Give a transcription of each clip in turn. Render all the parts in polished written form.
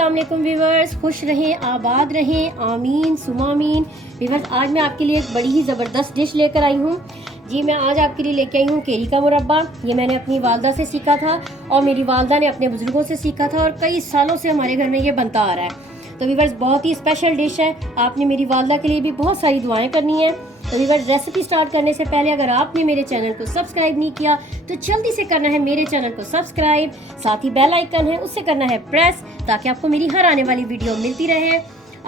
अस्सलाम वालेकुम व्यूवर्स, खुश रहें, आबाद रहें, आमीन सुमा आमीन। व्यूवर्स, आज मैं आपके लिए एक बड़ी ही ज़बरदस्त डिश लेकर आई हूँ। जी, मैं आज आपके लिए लेके आई हूँ केरी का मुरब्बा। ये मैंने अपनी वालदा से सीखा था और मेरी वालदा ने अपने बुज़ुर्गों से सीखा था और कई सालों से हमारे घर में ये बनता आ रहा है। तो व्यूवर्स, बहुत ही स्पेशल डिश है। आपने मेरी वालदा के लिए भी बहुत सारी दुआएँ करनी है। तो व्यूवर्स, रेसिपी स्टार्ट करने से पहले अगर आपने मेरे चैनल को सब्सक्राइब नहीं किया तो जल्दी से करना है मेरे चैनल को सब्सक्राइब, साथ ही बेल आइकन है उससे करना है प्रेस, ताकि आपको मेरी हर आने वाली वीडियो मिलती रहे।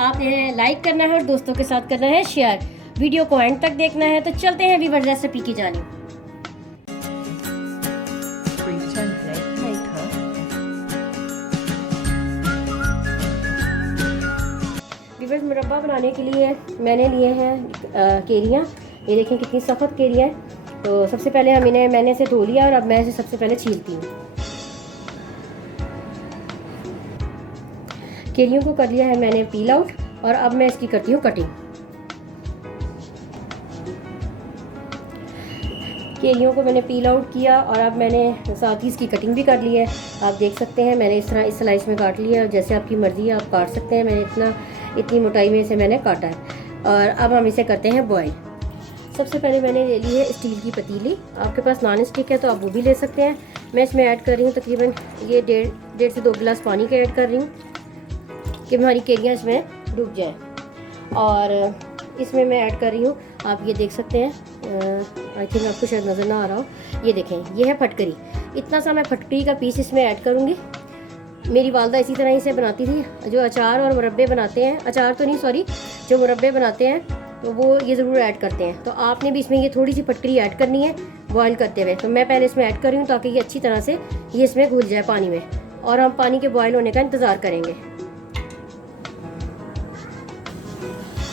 आपने लाइक करना है और दोस्तों के साथ करना है शेयर। वीडियो को एंड तक देखना है। तो चलते हैं व्यूवर्स रेसिपी की जानिब। व्यूवर्स, मुरब्बा बनाने के लिए मैंने लिए हैं केरियाँ। ये देखें कितनी सख्त केरियाँ हैं। तो सबसे पहले मैंने इसे धो लिया और अब मैं इसे सबसे पहले छीलती हूँ। केरियों को कर लिया है मैंने पील आउट और अब मैं इसकी करती हूँ कटिंग। केरियों को मैंने पील आउट किया और अब मैंने साथ ही इसकी कटिंग भी कर ली है। आप देख सकते हैं मैंने इस तरह इस स्लाइस में काट लिया है। जैसे आपकी मर्ज़ी है आप काट सकते हैं। मैंने इतनी मोटाई में इसे मैंने काटा है और अब हम इसे करते हैं बॉयल। सबसे पहले मैंने ले ली है स्टील की पतीली। आपके पास नॉन स्टिक है तो आप वो भी ले सकते हैं। मैं इसमें ऐड कर रही हूँ तकरीबन ये डेढ़ से 2 गिलास पानी का ऐड कर रही हूँ कि हमारी केरियाँ इसमें डूब जाएँ। और इसमें मैं ऐड कर रही हूँ, आप ये देख सकते हैं, आई थिंक आपको शायद नज़र ना आ रहा हो, ये देखें ये है फटकरी। इतना सा मैं फटकरी का पीस इसमें ऐड करूँगी। मेरी वालदा इसी तरह इसे बनाती थी। जो अचार और मुरब्बे बनाते हैं, अचार तो नहीं सॉरी, जो मुरब्बे बनाते हैं तो वो ये ज़रूर ऐड करते हैं। तो आपने भी इसमें ये थोड़ी सी फटकरी ऐड करनी है बॉयल करते हुए। तो मैं पहले इसमें ऐड कर रही हूँ ताकि ये अच्छी तरह से ये इसमें घुल जाए पानी में, और हम पानी के बॉयल होने का इंतज़ार करेंगे।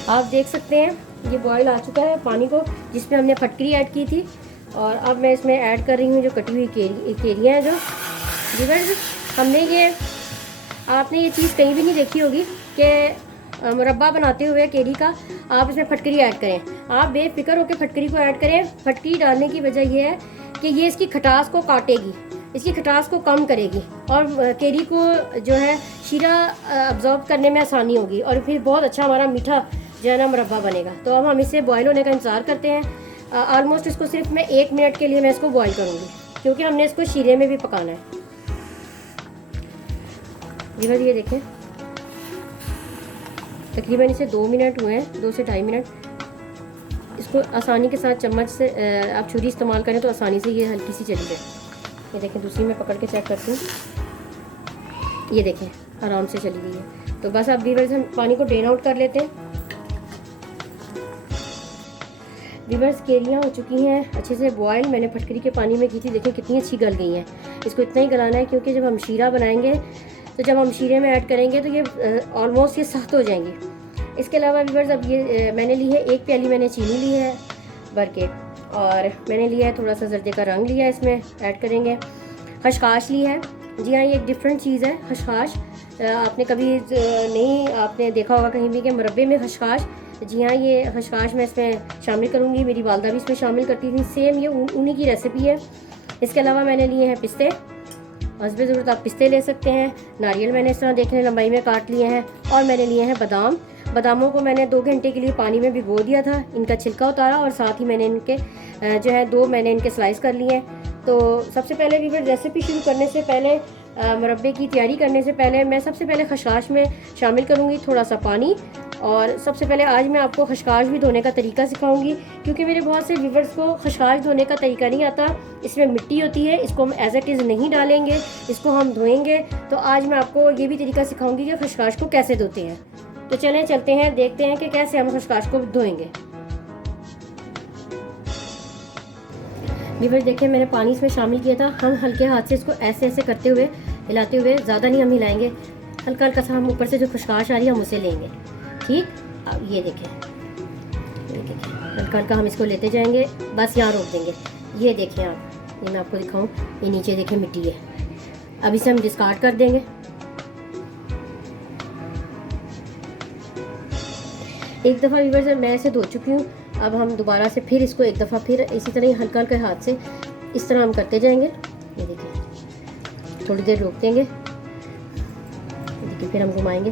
आप देख सकते हैं ये बॉयल आ चुका है पानी को जिसमें हमने फटकरी ऐड की थी। और अब मैं इसमें ऐड कर रही हूँ जो कटी हुई केरियाँ हैं। जो व्यूअर्स, हमने ये आपने ये चीज़ कहीं भी नहीं देखी होगी कि मुरब्बा बनाते हुए केरी का आप इसमें फटकरी ऐड करें। आप बेफिक्र होकर फटकरी को ऐड करें। फटकरी डालने की वजह यह है कि ये इसकी खटास को काटेगी, इसकी खटास को कम करेगी और केरी को जो है शीरा अब्जॉर्ब करने में आसानी होगी और फिर बहुत अच्छा हमारा मीठा जो है ना मुरब्बा बनेगा। तो अब हम इसे बॉयल होने का इंतज़ार करते हैं। ऑलमोस्ट इसको सिर्फ मैं 1 मिनट के लिए मैं इसको बॉयल करूँगी क्योंकि हमने इसको शीरे में भी पकाना है। ये देखें तकरीबन इसे 2 मिनट हुए हैं, 2 से 2.5 मिनट। इसको आसानी के साथ चम्मच से आप छुरी इस्तेमाल करें तो आसानी से ये हल्की सी चली जाए। ये देखें दूसरी में पकड़ के चेक करती हूँ। ये देखें आराम से चली गई है। तो बस अब व्यूअर्स हम पानी को ड्रेन आउट कर लेते हैं। व्यूअर्स, केरियाँ हो चुकी हैं अच्छे से बॉयल। मैंने फटकरी के पानी में की थी, देखें कितनी अच्छी गल गई हैं। इसको इतना ही गलाना है क्योंकि जब हम शीरा बनाएंगे तो जब हम शीरे में ऐड करेंगे तो ये ऑलमोस्ट ये सख्त हो जाएंगी। इसके अलावा व्यूअर्स, अब ये मैंने ली है 1 प्याली मैंने चीनी ली है भर के, और मैंने लिया है थोड़ा सा जर्दे का रंग लिया है, इसमें ऐड करेंगे। खशखाश ली है। जी हाँ, ये एक डिफरेंट चीज़ है खशखाश। आपने कभी नहीं आपने देखा होगा कहीं भी कि मुरब्बे में खशखाश। जी हाँ, ये खशखाश मैं इसमें शामिल करूँगी। मेरी वालदा भी इसमें शामिल करती थी। सेम ये उन्हीं की रेसिपी है। इसके अलावा मैंने लिए हैं पिस्ते। हस्बे ज़रूरत आप पिस्ते ले सकते हैं। नारियल मैंने इस तरह देखने लंबाई में काट लिए हैं। और मैंने लिए हैं बादाम। बादामों को मैंने 2 घंटे के लिए पानी में भिगो दिया था, इनका छिलका उतारा और साथ ही मैंने इनके जो है 2 मैंने इनके स्लाइस कर लिए हैं। तो सबसे पहले भी रेसिपी शुरू करने से पहले, मुरब्बे की तैयारी करने से पहले मैं सबसे पहले खशखाश में शामिल करूँगी थोड़ा सा पानी। और सबसे पहले आज मैं आपको खशखाश भी धोने का तरीका सिखाऊंगी क्योंकि मेरे बहुत से व्यूवर्स को खशखाश धोने का तरीका नहीं आता। इसमें मिट्टी होती है, इसको हम एज इट इज़ नहीं डालेंगे, इसको हम धोएंगे। तो आज मैं आपको ये भी तरीका सिखाऊंगी कि खशखाश को कैसे धोते हैं। तो चलें चलते हैं, देखते हैं कि कैसे हम खशखाश को धोएंगे। व्यूअर्स, देखिए मैंने पानी इसमें शामिल किया था। हम हल्के हाथ से इसको ऐसे ऐसे करते हुए हिलाते हुए, ज़्यादा नहीं हम हिलाएंगे, हल्का हल्का सा हम ऊपर से जो खशखाश आ रही है हम उसे लेंगे। ठीक, अब ये देखें हल्का हल्का हम इसको लेते जाएंगे, बस यहाँ रोक देंगे। ये देखें आप, ये मैं आपको दिखाऊं, ये नीचे देखें मिट्टी है। अब इसे हम डिस्कार्ड कर देंगे। एक दफ़ा व्यूअर्स मैं इसे धो चुकी हूँ। अब हम दोबारा से फिर इसको एक दफ़ा फिर इसी तरह ही हल्का हल्का हाथ से इस तरह हम करते जाएंगे। ये देखिए थोड़ी देर रोक देंगे। देखिए फिर हम घुमाएंगे,